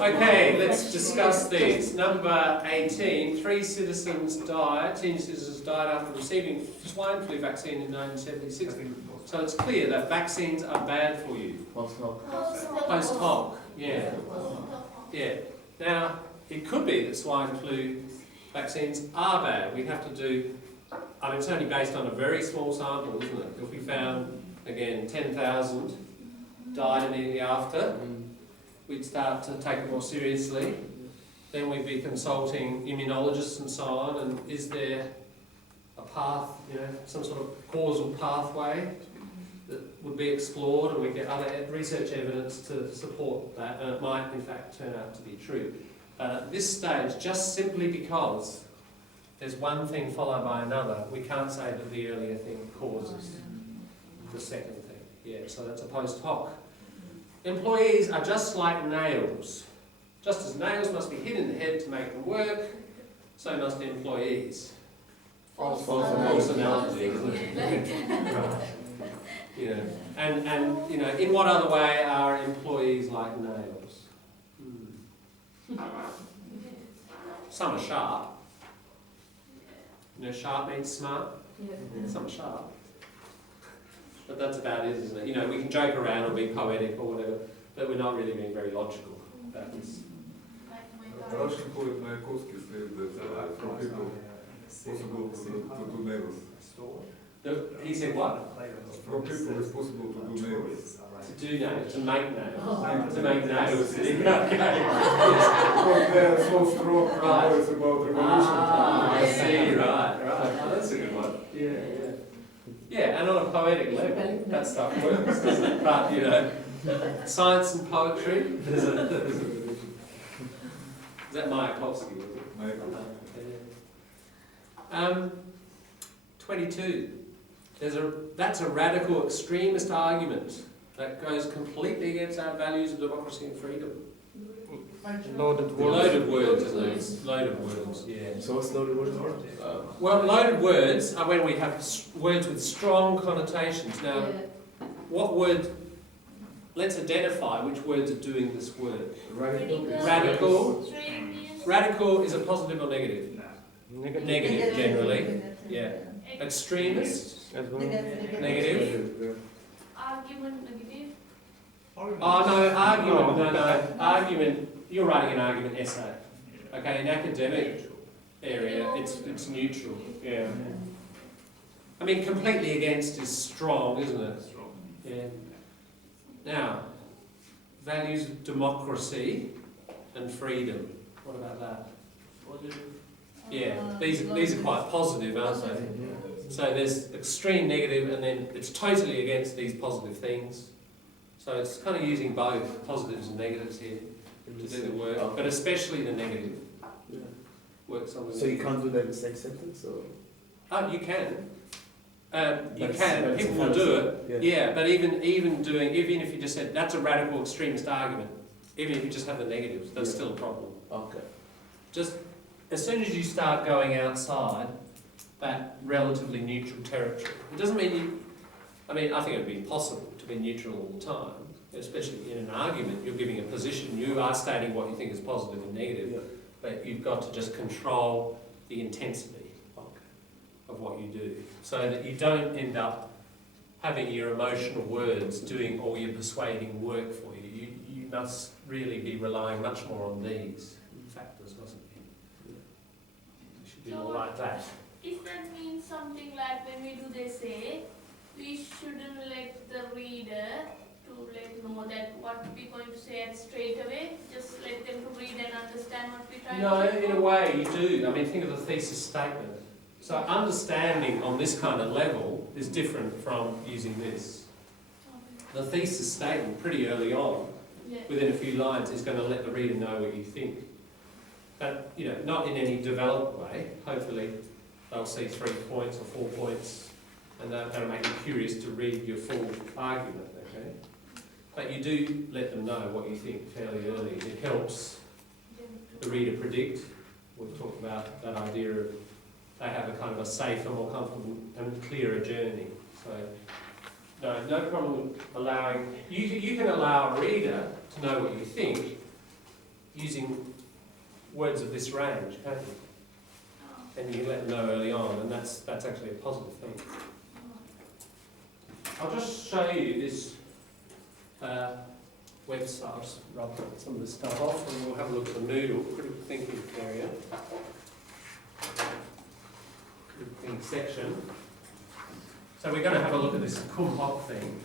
Okay, let's discuss these. Number 18, senior citizens died after receiving swine flu vaccine in 1976. So it's clear that vaccines are bad for you. Post hoc. Post hoc, yeah. Yeah. Now, it could be that swine flu vaccines are bad. We'd have to do, I mean, it's only based on a very small sample, isn't it? If we found, again, 10,000 died immediately after, we'd start to take it more seriously. Then we'd be consulting immunologists and so on, and is there a path, some sort of causal pathway that would be explored, and we get other research evidence to support that, and it might in fact turn out to be true. But at this stage, just simply because there's one thing followed by another, we can't say that the earlier thing causes the second thing. Yeah, so that's a post hoc. Employees are just like nails. Just as nails must be hit in the head to make them work, so must employees. False analogy, isn't it? Right. And in what other way are employees like nails? Some are sharp. Sharp means smart. Some are sharp. But that's about it, isn't it? We can joke around or be poetic or whatever, but we're not really being very logical about this. Russian poet Mayakovsky said that for people possible to do nails. He said what? For people it's possible to do nails. To do nails, to make nails. To make nails. Okay. Because they are so strong, Right. it's about revolution. I see, right. Oh, that's a good one. Yeah, and on a poetic level, that stuff works, doesn't it? But, science and poetry, there's a division. Is that Mayakovsky, was it? 22. That's a radical extremist argument that goes completely against our values of democracy and freedom. Loaded words, isn't it? It's loaded words, yeah. So what's loaded words? Well, loaded words are when we have words with strong connotations. Now, what word, let's identify which words are doing this work. Radical. Radical is a positive or negative? Negative, generally. Yeah. Extremist? Negative. Argument, negative. Oh no, argument, no. Argument, you're writing an argument essay. Okay, in academic area, it's neutral. Yeah. I mean, completely against is strong, isn't it? Yeah. Now, values of democracy and freedom. What about that? Yeah, these are quite positive, aren't they? So there's extreme negative, and then it's totally against these positive things. So it's kind of using both positives and negatives here to do the work, but especially the negative. Works on the So you can't do that in the same sentence, or? Oh, you can. People will do it. Yeah, but even if you just said that's a radical extremist argument, even if you just have the negatives, that's still a problem. Okay. Just as soon as you start going outside that relatively neutral territory, it doesn't mean I think it would be impossible to be neutral all the time, especially in an argument. You're giving a position, you are stating what you think is positive and negative, but you've got to just control the intensity of what you do, so that you don't end up having your emotional words doing all your persuading work for you. You must really be relying much more on these factors, mustn't you? It should be more like that. If that means something like when we do the essay, we shouldn't let the reader to know that what we're going to say straight away, just let them to read and understand what we're trying to say? No, in a way you do. I mean, think of the thesis statement. So understanding on this kind of level is different from using this. The thesis statement pretty early on, within a few lines, is going to let the reader know what you think. But, not in any developed way. Hopefully they'll see 3 points or 4 points, and that'll make you curious to read your full argument, okay? But you do let them know what you think fairly early. It helps the reader predict. We've talked about that idea of they have a kind of a safer, more comfortable and clearer journey. So have no problem allowing, you can allow a reader to know what you think using words of this range, can't you? And you can let them know early on, and that's actually a positive thing. I'll just show you this website, rub some of this stuff off, and we'll have a look at the Moodle critical thinking area, critical thinking section. So we're going to have a look at this cum hoc thing.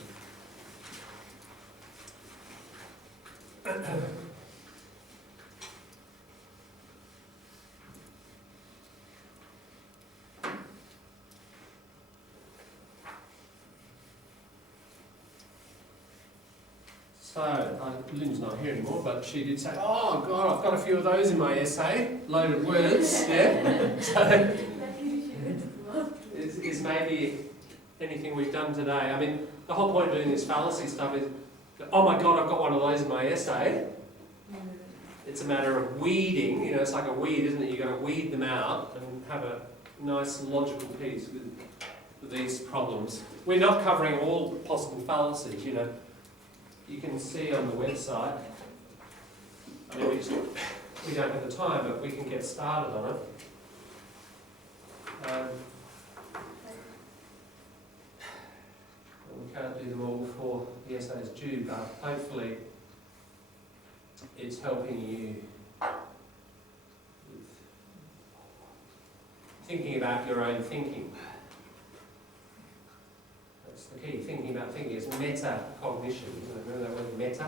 So, Lynn's not here anymore, but she did say, oh God, I've got a few of those in my essay, loaded words, yeah? So, is maybe anything we've done today. I mean, the whole point of doing this fallacy stuff is, oh my God, I've got one of those in my essay. It's a matter of weeding, you know, it's like a weed, isn't it? You've got to weed them out and have a nice logical piece with these problems. We're not covering all possible fallacies, you know. You can see on the website, I mean, we don't have the time, but we can get started on it. We can't do them all before the essay is due, but hopefully it's helping you with thinking about your own thinking. That's the key. Thinking about thinking is metacognition. Remember that word meta?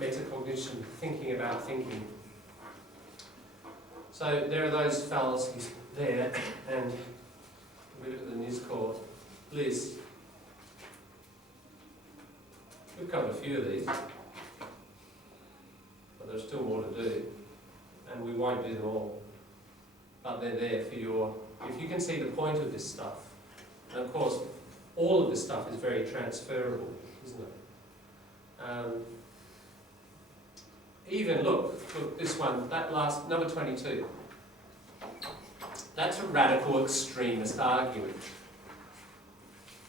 Metacognition, thinking about thinking. So there are those fallacies there, and we look at the news called Liz. We've covered a few of these, but there's still more to do, and we won't do them all. But they're there for your, if you can see the point of this stuff, and of course, all of this stuff is very transferable, isn't it? Even look, this one, that last, number 22. That's a radical extremist argument.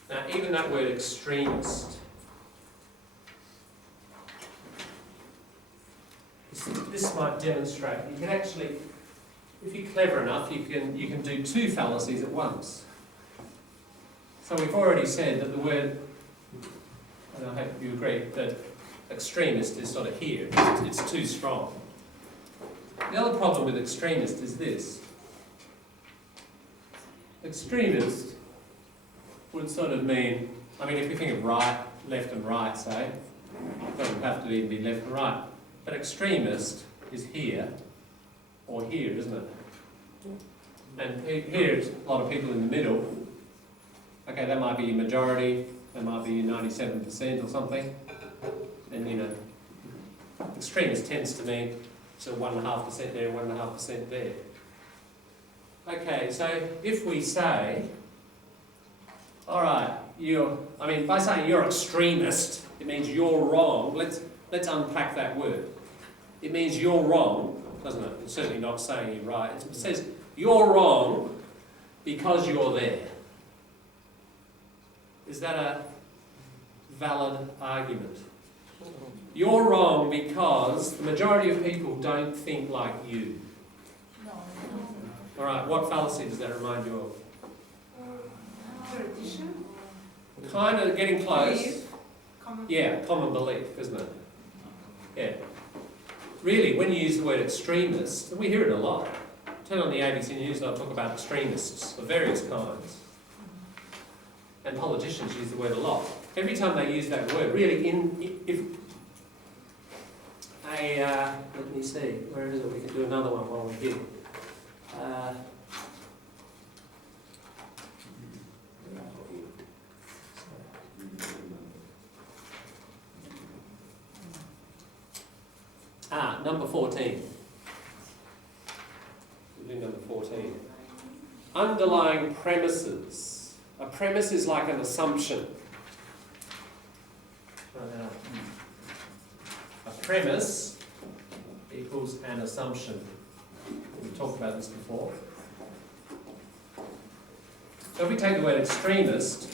Now, even that word extremist, this might demonstrate, you can actually, if you're clever enough, you can do two fallacies at once. So we've already said that the word, and I hope you agree, that extremist is sort of here, it's too strong. The other problem with extremist is this. Extremist would sort of mean, I mean, if you think of right, left and right, say, it doesn't have to even be left and right. But extremist is here, or here, isn't it? And here's a lot of people in the middle. Okay, that might be your majority, that might be your 97% or something. And you know, extremist tends to mean so 1.5% there, 1.5% there. Okay, so if we say, all right, by saying you're extremist, it means you're wrong. Let's unpack that word. It means you're wrong, doesn't it? It's certainly not saying you're right. It says you're wrong because you're there. Is that a valid argument? You're wrong because the majority of people don't think like you. No. All right, what fallacy does that remind you of? Tradition? Kind of getting close. Belief. Yeah, common belief, isn't it? Yeah. Really, when you use the word extremist, we hear it a lot. Turn on the ABC News and I'll talk about extremists of various kinds. And politicians use the word a lot. Every time they use that word, really, let me see, where is it? We can do another one while we're here. Number 14. We'll do number 14. Underlying premises. A premise is like an assumption. A premise equals an assumption. We've talked about this before. So if we take the word extremist,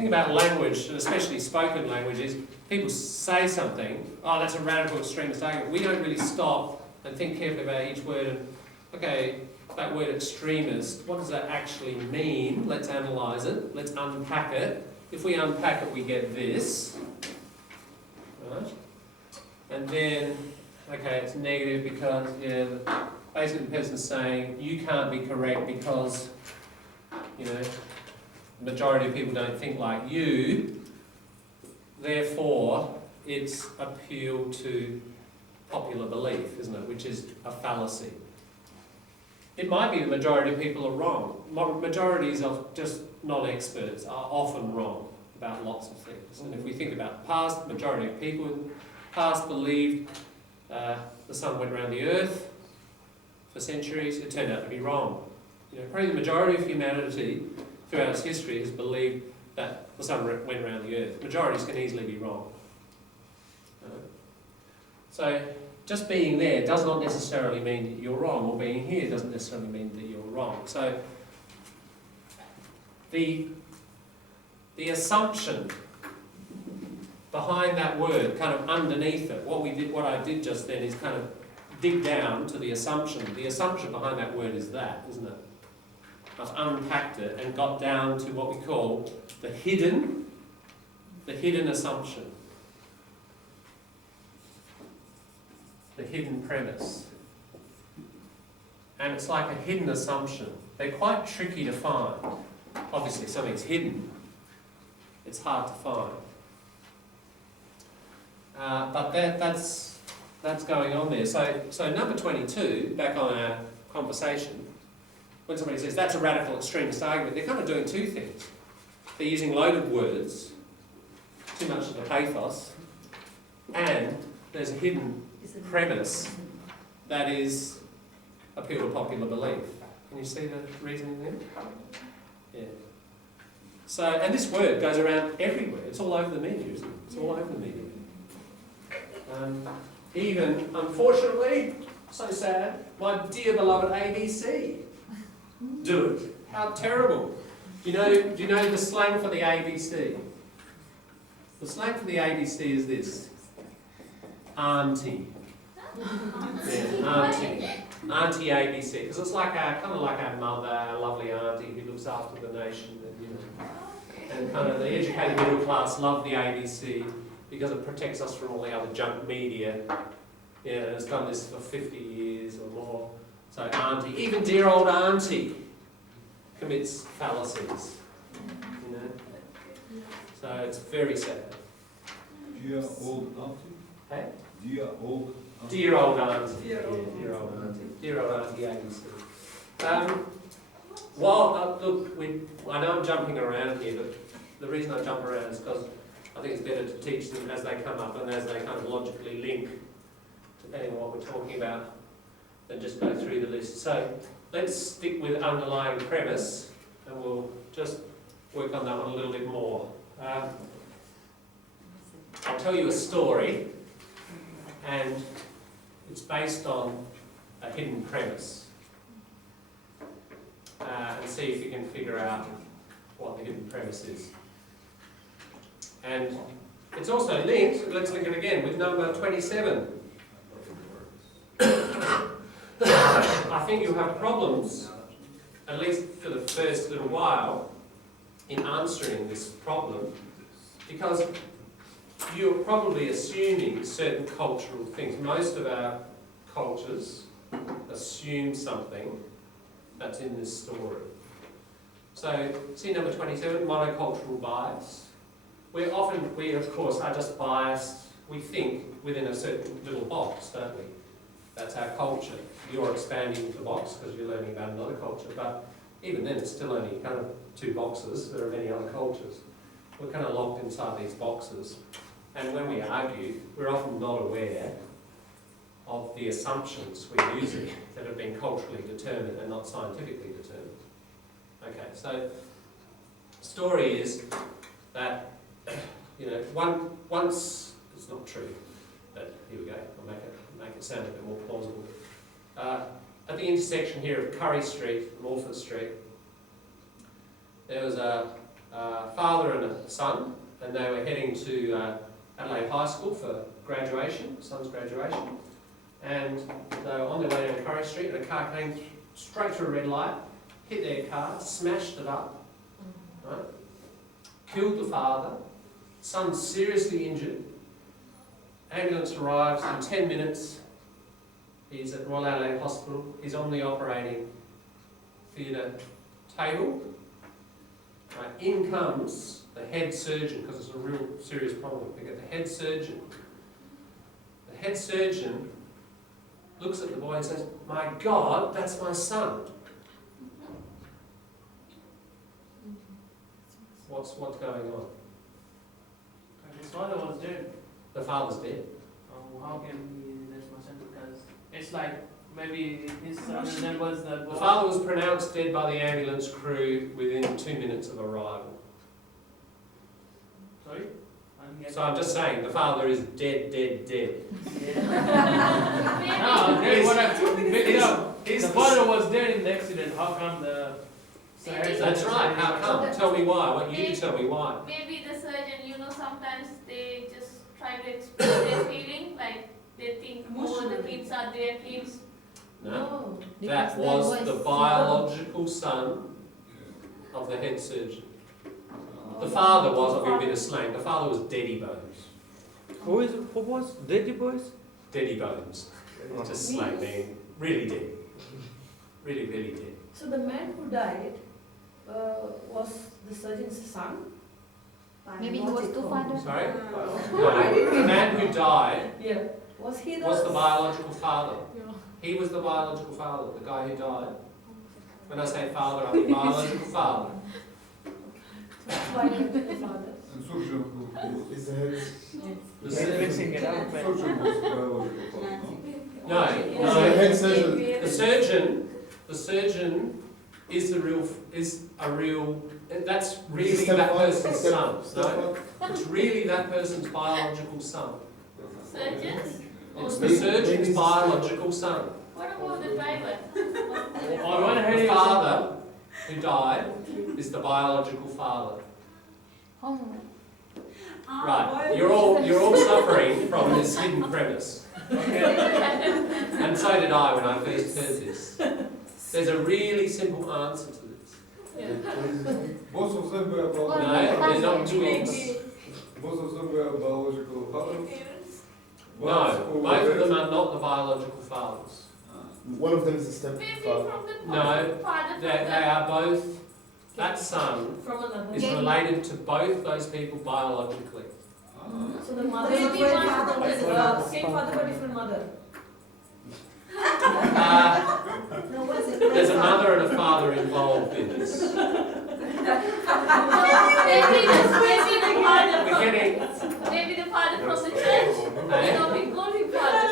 thing about language, and especially spoken language, is people say something, oh, that's a radical extremist argument. We don't really stop and think carefully about each word and, okay, that word extremist, what does that actually mean? Let's analyse it, let's unpack it. If we unpack it, we get this, right? And then, okay, it's negative because, yeah, basically the person's saying, you can't be correct because, you know, the majority of people don't think like you, therefore it's appeal to popular belief, isn't it, which is a fallacy. It might be the majority of people are wrong. Majorities of just non-experts are often wrong about lots of things. And if we think about the past, the majority of people in the past believed the sun went around the earth for centuries. It turned out to be wrong. You know, probably the majority of humanity throughout its history has believed that the sun went around the earth. Majorities can easily be wrong. So just being there does not necessarily mean that you're wrong, or being here doesn't necessarily mean that you're wrong. So the assumption behind that word, kind of underneath it, what I did just then is kind of dig down to the assumption. The assumption behind that word is that, isn't it? I've unpacked it and got down to what we call the hidden assumption. The hidden premise. And it's like a hidden assumption. They're quite tricky to find. Obviously, if something's hidden, it's hard to find. But that's going on there. So number 22, back on our conversation, when somebody says that's a radical extremist argument, they're kind of doing two things. They're using loaded words, too much of the pathos, and there's a hidden premise that is appeal to popular belief. Can you see the reasoning there? Yeah. So, and this word goes around everywhere. It's all over the media, isn't it? It's all over the media. Even, unfortunately, so sad, my dear beloved ABC do it. How terrible. Do you know the slang for the ABC? The slang for the ABC is this. Auntie. Yeah, auntie. Auntie ABC. Because it's like kind of like our mother, our lovely auntie who looks after the nation. And kind of the educated middle class love the ABC because it protects us from all the other junk media. Yeah, and it's done this for 50 years or more. So auntie, even dear old auntie commits fallacies. You know? So it's very sad. Dear old auntie? Hey? Dear old auntie? Dear old auntie. Dear old auntie. Dear old auntie ABC. Look, I know I'm jumping around here, but the reason I jump around is because I think it's better to teach them as they come up and as they kind of logically link, depending on what we're talking about, than just go through the list. So let's stick with underlying premise, and we'll just work on that one a little bit more. I'll tell you a story, and it's based on a hidden premise. And see if you can figure out what the hidden premise is. And it's also linked, let's link it again, with number 27. I think you'll have problems, at least for the first little while, in answering this problem, because you're probably assuming certain cultural things. Most of our cultures assume something that's in this story. So, see number 27, monocultural bias. We of course are just biased, we think within a certain little box, don't we? That's our culture. You're expanding the box because you're learning about another culture, but even then it's still only kind of two boxes. There are many other cultures. We're kind of locked inside these boxes. And when we argue, we're often not aware of the assumptions we're using that have been culturally determined and not scientifically determined. Okay, so the story is that, once, it's not true, but here we go, I'll make it sound a bit more plausible. At the intersection here of Curry Street and Morford Street, there was a father and a son, and they were heading to Adelaide High School for graduation, son's graduation. And they were on their way down Curry Street, and a car came straight through a red light, hit their car, smashed it up, right? Killed the father. Son's seriously injured. Ambulance arrives in 10 minutes. He's at Royal Adelaide Hospital. He's on the operating theatre table. In comes the head surgeon, because it's a real serious problem. They get the head surgeon. The head surgeon looks at the boy and says, "My God, that's my son." What's going on? His father was dead. The father's dead. How can he that's my son? Because it's like maybe his son remembers that. The father was pronounced dead by the ambulance crew within 2 minutes of arrival. Sorry? So I'm just saying, the father is dead. No, that's what I'm Is the father was dead in the accident. How come the That's right. How come? Tell me why. What you tell me why. Maybe the surgeon, sometimes they just try to express their feeling, like they think, oh, the kids are their kids. No. That was the biological son of the head surgeon. The father was, I'll give you a bit of slang, the father was Daddy Bones. Who was Daddy Boys? Daddy Bones. Just slang meaning really dead. Really dead. So the man who died was the surgeon's son? Maybe he was two fathers. Sorry? No, the man who died Yeah. Was he was the biological father. He was the biological father, the guy who died. When I say father, I mean biological father. biological father? And surgeon who Is the head? The They're surgeon, mixing it up? surgeon was biological father, no? Is the head surgeon? the surgeon is a real, that's really Step that one, person's step- son, step no? one. It's really that person's biological son. Surgeons? It's the surgeon's biological son. What about the driver? On one hand, The he was father who died is the biological father. Oh. Right, you're all suffering from this hidden premise. And so did I when I first heard this. There's a really simple answer to this. Both of them were No, biological. they're not twins. Both of them were biological fathers. No, both of them are not the biological fathers. One of them is a Maybe stepfather. from the No, father from they are both, that son From another. is related to both those people biologically. So the mother Maybe is one father, from but the- same father but different mother. No, was it? There's a mother and a father involved in this. maybe the father We're from getting, maybe the father from the church. We call him father.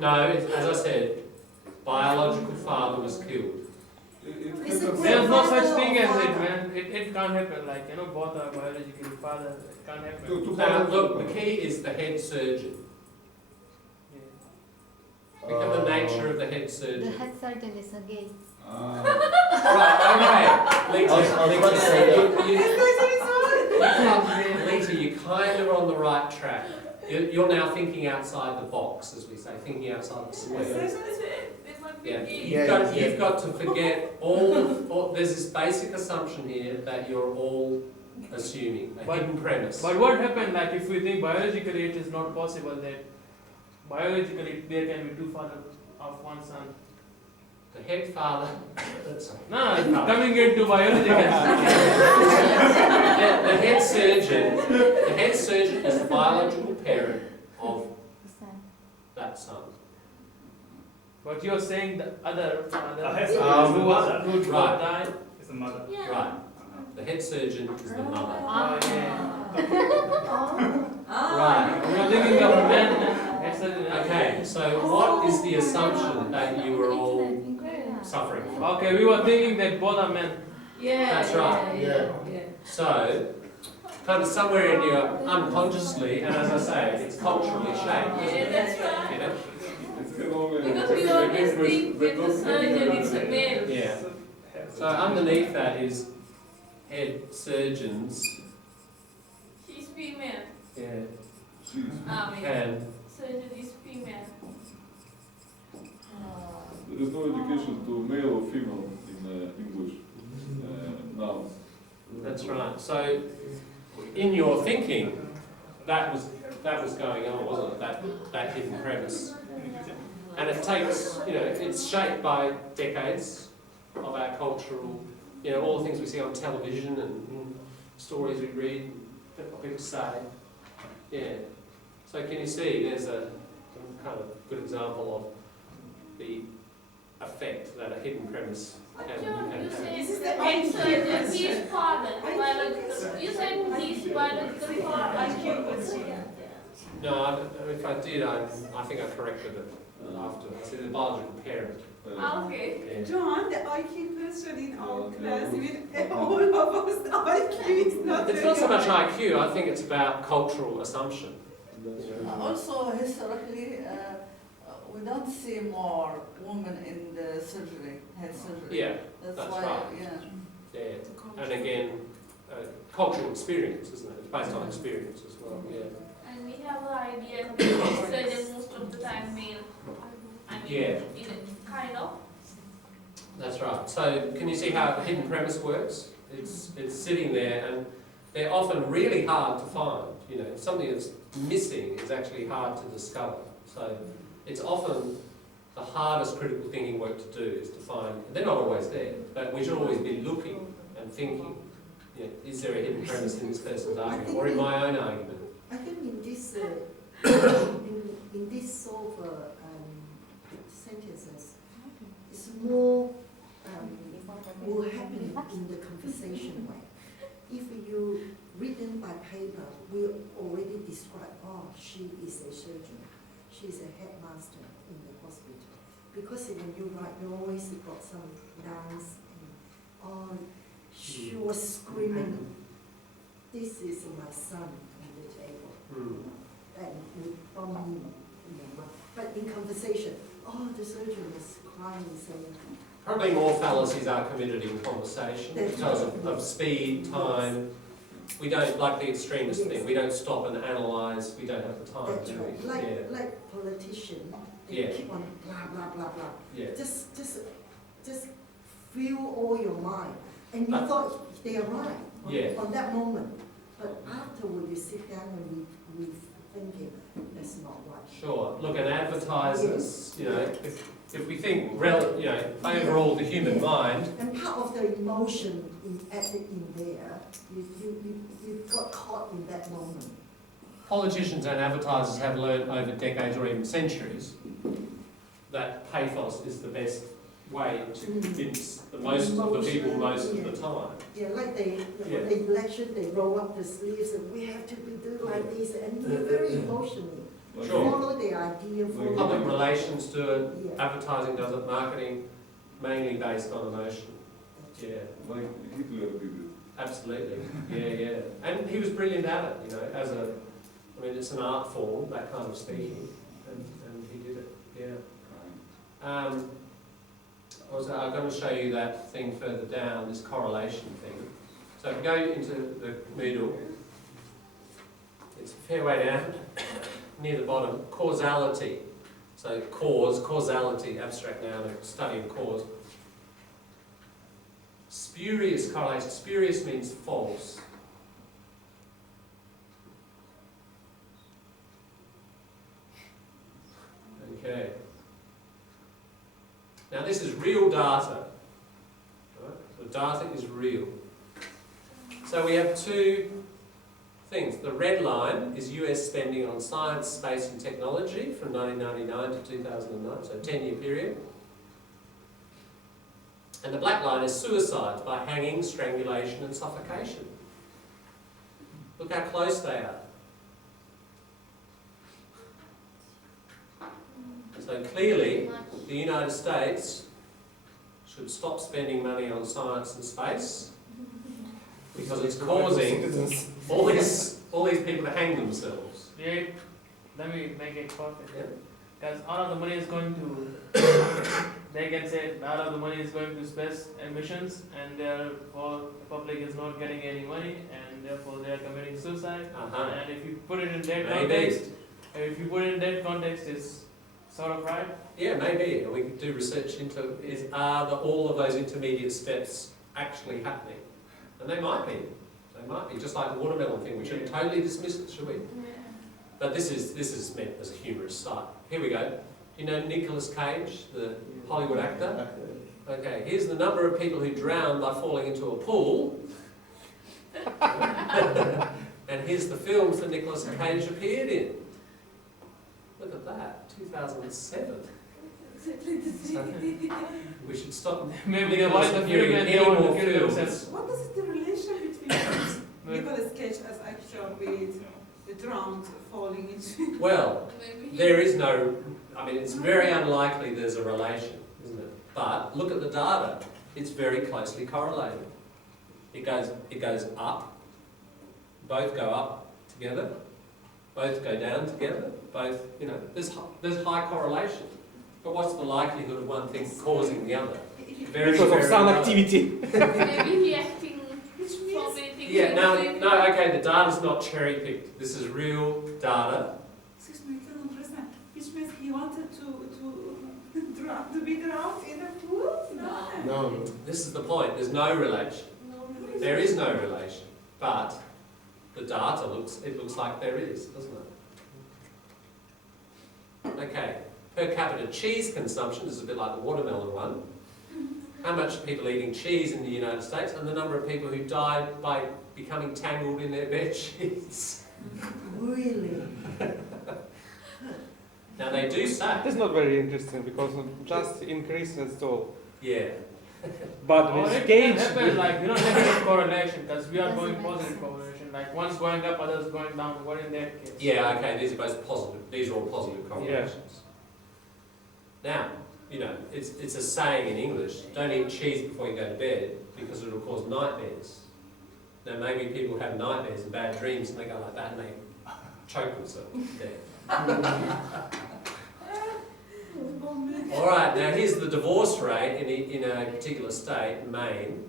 no, as I said, biological father was killed. It happens. There's no such thing as it, man. It can't happen. Like, both are biological father. It can't happen. To Now, fathers. look, the key is the head surgeon. Yeah. Think of the nature of the head The surgeon. head surgeon is a gay. Right, okay. I was about to say Lita, you're kind of on the right track. You're now thinking outside the box, as we say, thinking outside the square. Yeah, you've got to forget all. There's this basic assumption here that you're all assuming a hidden premise. But what happened, like, if we think biologically it is not possible that biologically there can be two fathers of one son? The head father. Sorry. No, it's coming into biological. The head surgeon is the biological parent of that son. But you're saying the other father who Right. died. It's the mother. Right. The head surgeon is the mother. Oh, yeah. Right. You're thinking of men. Okay, so what is the assumption that you were all suffering from? Okay, we were thinking that both are men. Yeah. That's right. Yeah. So, kind of somewhere in your unconsciously, and as I say, it's culturally shaped. Yeah, that's right. You know? It can only Because we always think with the surgeon it's a male. Yeah. So underneath that is head surgeons, She's female. yeah, Mean, can. surgeon is female. There is no indication to male or female in English nouns. That's right. So, in your thinking, that was going on, wasn't it? That hidden premise, and it takes, it's shaped by decades of our cultural, all the things we see on television and stories we read, what people say. Yeah. So can you see? There's a kind of good example of the effect that a hidden premise can John, you have. said head surgeon, he is father, biological. You said he is biological father. No, if I did, I think I corrected it after. I said the biological parent. Okay. Yeah. John, the IQ person in our class, with all of us, the IQ is not It's not so much IQ, I think it's about cultural assumption. Also, historically, we don't see more women in the head surgery. Yeah, That's that's why, right. yeah. Yeah. And again, cultural experience, isn't it? It's based on experience as well, yeah. And we have an idea that surgeon most of the time male. Yeah. Kind of. That's right. So can you see how a hidden premise works? It's sitting there, and they're often really hard to find. Something that's missing is actually hard to discover. So it's often the hardest critical thinking work to do is to find. They're not always there, but we should always be looking and thinking. Is there a hidden premise in this person's argument or in my own argument? I think in this in this sort of sentences, it's more will happen in the conversation way. If you written by paper, we already describe, she is a surgeon, she is a headmaster in the hospital. Because when you write, you always got some nouns, and she was screaming, this is my son on the table. And we bomb him in the mouth. But in conversation, the surgeon was crying, saying, Probably more fallacies are committed in conversation That's because right. of speed, time. We don't, like the extremist thing, we don't stop and analyse, we don't have the time, that's do right. we? Like politicians, they Yeah. keep on blah, blah, blah, blah. Yeah. Just fill all your mind. And you But- thought they are right Yeah. on that moment. But afterward, you sit down and we thinking, that's not right. Sure. Look, and advertisers, if we think, overall the human mind, And part of the emotion added in there, you got caught in that moment. politicians and advertisers have learned over decades or even centuries that pathos is the best way to convince the most of the people most of the time. Yeah, like Yeah. the election, they roll up the sleeves and we have to do like this, and you're very emotional. Sure. Follow the idea, follow Public relations do it, Yeah. advertising does it, marketing mainly based on emotion. Yeah, Like Hitler did it. absolutely. Yeah. And he was brilliant at it, it's an art form, that kind of speaking, and he did it, yeah. Also, I'm going to show you that thing further down, this correlation thing. So if you go into the middle, it's a fair way down, near the bottom, causality. So causality, abstract noun, a study of cause. Spurious correlation. Spurious means false. Okay. Now this is real data. Right? The data is real. So we have two things. The red line is US spending on science, space and technology from 1999 to 2009, so a 10-year period. And the black line is suicides by hanging, strangulation and suffocation. Look how close they are. So clearly, the United States should stop spending money on science and space because it's causing all these people to hang themselves. Let me make it perfect. Yeah. Because all of the money is going to they can say a lot of the money is going to space emissions, and therefore the public is not getting any money, and therefore they are committing suicide. And if you put it in that context, it's sort of right. Yeah, maybe. We could do research into are all of those intermediate steps actually happening? And they might be. They might be, just like the watermelon thing. We shouldn't totally dismiss it, should we? But this is meant as a humorous side. Here we go. You know Nicolas Cage, the Hollywood actor? Okay, here's the number of people who drowned by falling into a pool. And here's the films that Nicolas Cage appeared in. Look at that, 2007. So, we should stop. Maybe they watch the film and they want to kill themselves. What is the relation between Nicolas Cage as actor with the drowned falling into? Well, there is no, I mean, it's very unlikely there's a relation, isn't it? But look at the data. It's very closely correlated. It goes up. Both go up together. Both go down together. Both, you know, there's high correlation. But what's the likelihood of one thing causing the other? Very, Because of very sun low. activity. Maybe reacting so many things. Yeah, no, okay, the data's not cherry-picked. This is real data. Excuse me, I can understand. Which means he wanted to be drowned in a pool? No. This is the point. There's no relation. There is no relation. But the data looks like there is, doesn't it? Okay. Per capita cheese consumption is a bit like the watermelon one. How much are people eating cheese in the United States, and the number of people who died by becoming tangled in their bed sheets. Really? Now they do say, That's not very interesting because it just increases all. yeah, But Or with it can Cage, happen like, negative correlation, because we are going positive correlation. Like one's going up, others going down. What in that case? yeah, okay, these are both positive. These are all positive correlations. Now, it's a saying in English, don't eat cheese before you go to bed because it will cause nightmares. Now maybe people have nightmares and bad dreams and they go like that and they choke themselves to death. Alright, now here's the divorce rate in a particular state, Maine,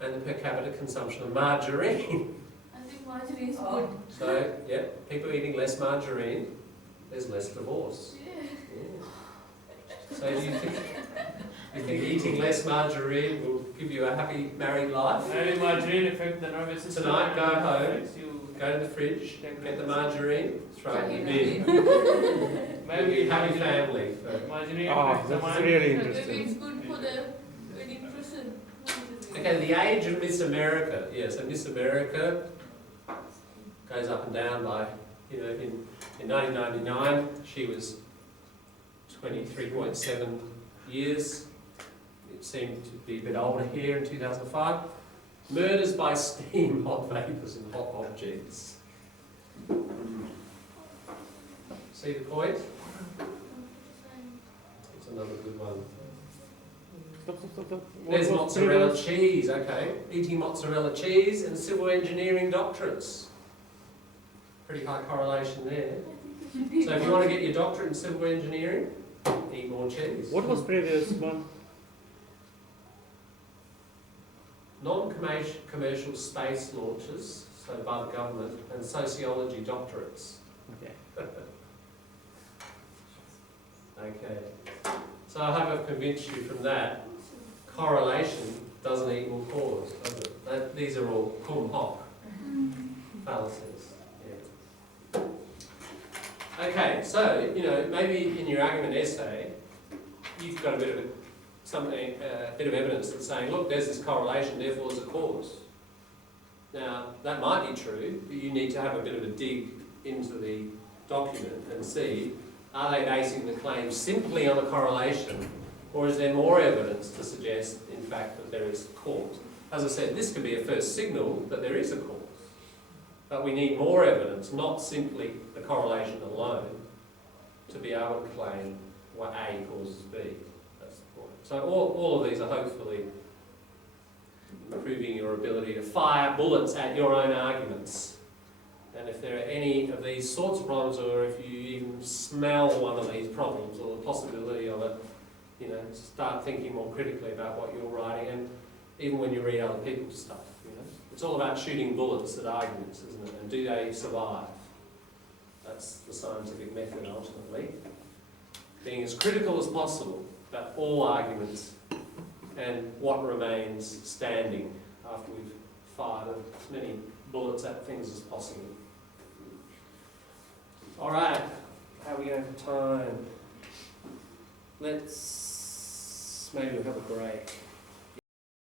and the per capita consumption of margarine. I think margarine is good. So, yeah, people eating less margarine, there's less divorce. Yeah. So do you think eating less margarine will give you a happy married life? Maybe margarine affect the nervous system. Tonight, go home, Affects you. go to the fridge, get the margarine, throw it in your bin. Maybe Happy family. margarine oh, affects the that's mind. really Maybe interesting. it's good for the wedding person. Okay, the age of Miss America. Yeah, so Miss America goes up and down by, in 1999, she was 23.7 years. It seemed to be a bit older here in 2005. Murders by steam, hot vapours and hot objects. See the point? It's another good one. Stop. There's What was mozzarella previous? cheese, okay. Eating mozzarella cheese and civil engineering doctorates. Pretty high correlation there. So if you want to get your doctorate in civil engineering, eat more cheese. What was previous one? Non-commercial space launches, so by the government, and sociology doctorates. Okay. Okay. So I hope I've convinced you from that. Correlation doesn't equal cause, does it? These are all cum hoc fallacies. Yeah. Okay, so, maybe in your argument essay, you've got a bit of evidence that's saying, look, there's this correlation, therefore there's a cause. Now, that might be true, but you need to have a bit of a dig into the document and see, are they basing the claim simply on a correlation, or is there more evidence to suggest, in fact, that there is a cause? As I said, this could be a first signal that there is a cause. But we need more evidence, not simply the correlation alone, to be able to claim what A causes B. That's the point. So all of these are hopefully improving your ability to fire bullets at your own arguments. And if there are any of these sorts of problems, or if you even smell one of these problems or the possibility of it, You know, start thinking more critically about what you're writing, and even when you read other people's stuff. You know, it's all about shooting bullets at arguments, isn't it? And do they survive? That's the scientific method ultimately. Being as critical as possible about all arguments and what remains standing after we've fired as many bullets at things as possible. All right, how are we going for time? Let's maybe we'll have a break.